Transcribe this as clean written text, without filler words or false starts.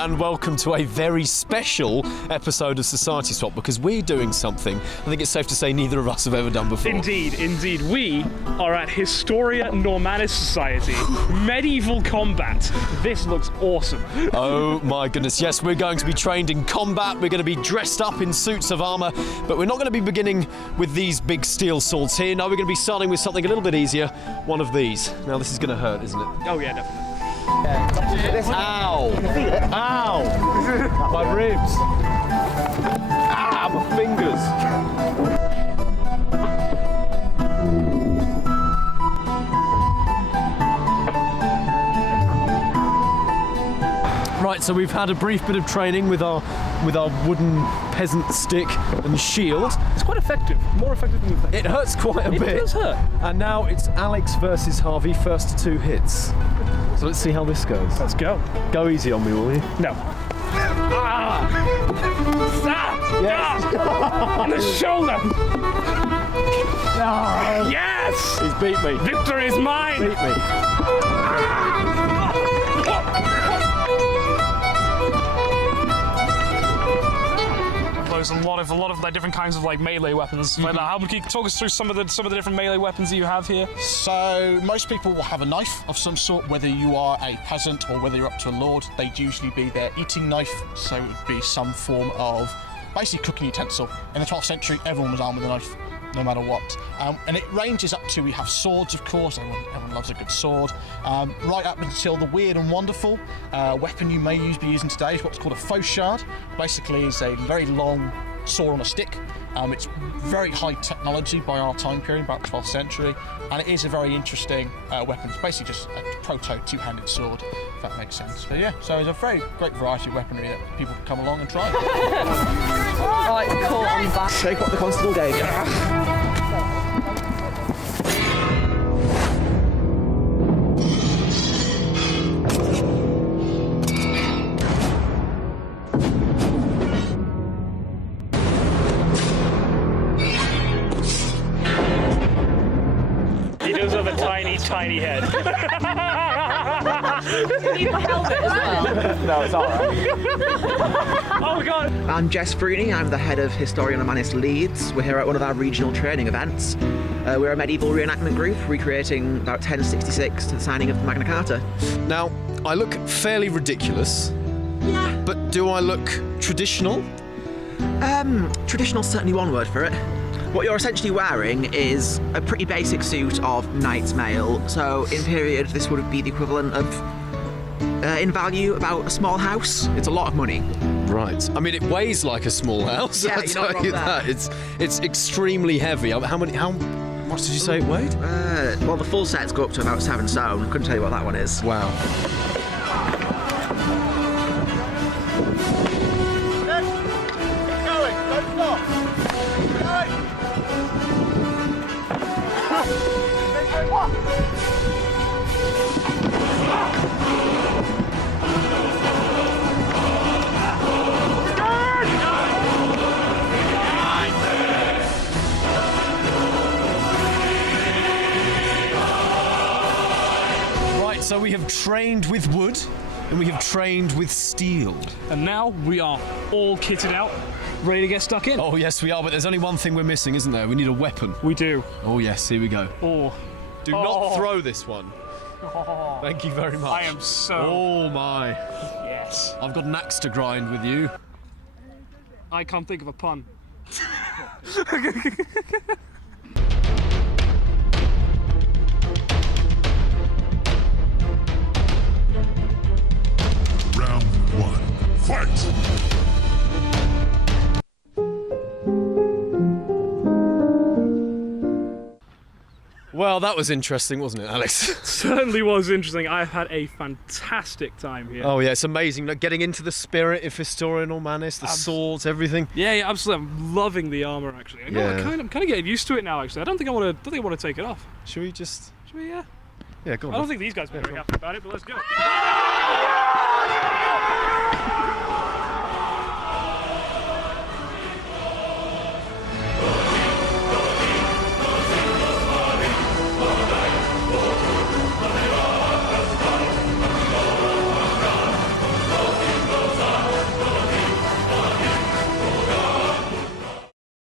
and welcome to a very special episode of Society Swap, because we're doing something I think it's safe to say neither of us have ever done before. Indeed, indeed. We are at Historia Normanis Society. Medieval combat. This looks awesome. Oh my goodness, yes, we're going to be trained in combat, we're going to be dressed up in suits of armour, but we're not going to be beginning with these big steel swords here. No, we're going to be starting with something a little bit easier, one of these. Now this is going to hurt, isn't it? Oh yeah, definitely. Ow! Ow! My ribs! Ah, my fingers! Right, so we've had a brief bit of training with our wooden peasant stick and shield. It's quite effective. More effective than you think. It hurts quite a bit. It does hurt. And now it's Alex versus Harvey, first 2 hits. So let's see how this goes. Let's go. Go easy on me, will you? No. Ah! Stop! Yes. Ah! On the shoulder! No. Yes! He's beat me. Victory is mine! Beat me. There's a lot of like different kinds of like melee weapons. Like that. How would you talk us through some of the different melee weapons that you have here? So most people will have a knife of some sort, whether you are a peasant or whether you're up to a lord. They'd usually be their eating knife, so it would be some form of basically cooking utensil. In the 12th century, everyone was armed with a knife, no matter what. And it ranges up to, we have swords, of course, everyone loves a good sword, right up until the weird and wonderful weapon you may be using today is what's called a fauchard. Basically is a very long sword on a stick. It's very high technology by our time period, about 12th century, and it is a very interesting weapon. It's basically just a proto 2-handed sword, if that makes sense. But yeah, so there's a very great variety of weaponry that people can come along and try. Right, cool, I'm back. Take what the constable gave you. He does have a tiny head. You need my helmet as well. No, it's alright. Oh god! I'm Jess Bruni, I'm the head of Historia Normanis Leeds. We're here at one of our regional training events. We're a medieval reenactment group recreating about 1066 to the signing of the Magna Carta. Now, I look fairly ridiculous. Yeah. But do I look traditional? Traditional's certainly one word for it. What you're essentially wearing is a pretty basic suit of knight's mail, so in period this would be the equivalent of, in value, about a small house. It's a lot of money. Right. I mean, it weighs like a small house. Yeah, I'll you're not tell wrong you there. that. It's extremely heavy. How much did you say it weighed? Well, the full sets go up to about 7 stone. Couldn't tell you what that one is. Wow. Right, so we have trained with wood and we have trained with steel. And now we are all kitted out, ready to get stuck in. Oh yes, we are, but there's only one thing we're missing, isn't there? We need a weapon. We do. Oh yes, here we go. Oh. Do not throw this one. Thank you very much. I am so... Oh my. Yes. I've got an axe to grind with you. I can't think of a pun. Round 1. Fight! Well, that was interesting, wasn't it, Alex? Certainly was interesting. I've had a fantastic time here. Oh yeah, it's amazing. Like, getting into the spirit of Historia Normanis, the swords, everything. Yeah, absolutely. I'm loving the armor actually. I'm kind of getting used to it now. Actually, I don't think I want to take it off. Should we just? Should we? Yeah. Yeah, go on. I don't think these guys will be very happy about it, but let's go.